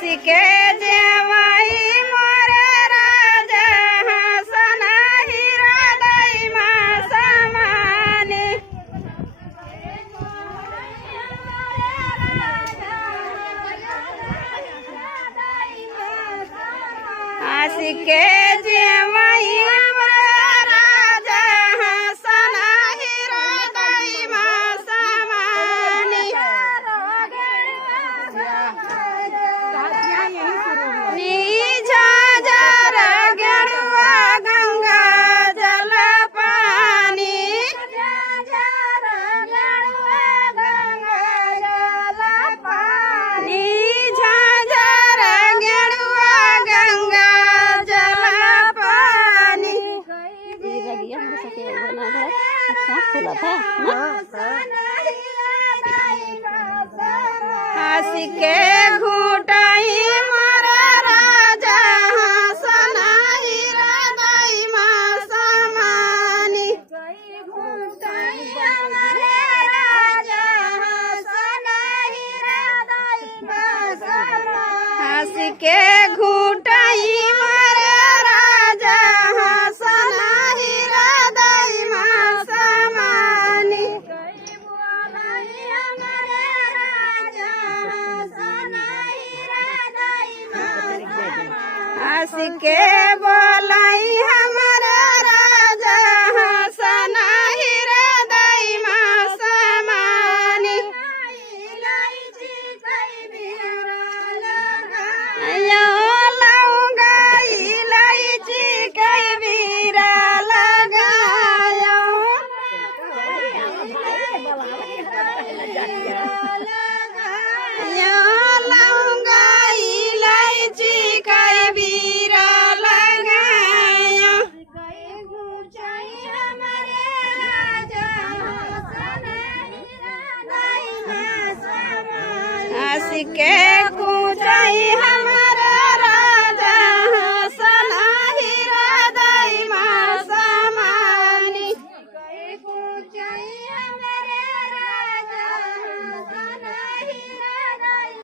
के जवाई मोरे राजा हसन हृदय में समानी हंसी के जवाई राजा हसन हृदय में समानी हंसी के घूटाई मोरे राजा हसन हृदय में समानी हंसी के घूटाई मोरे राजा हसन हृदय में समानी हंस के बोलाई हमारे राजा हसन हृदय में समानी लौंगा इलायची कई बीरा लगायो लौंगा इलायची कई बीरा लगायो हंस के कूचाई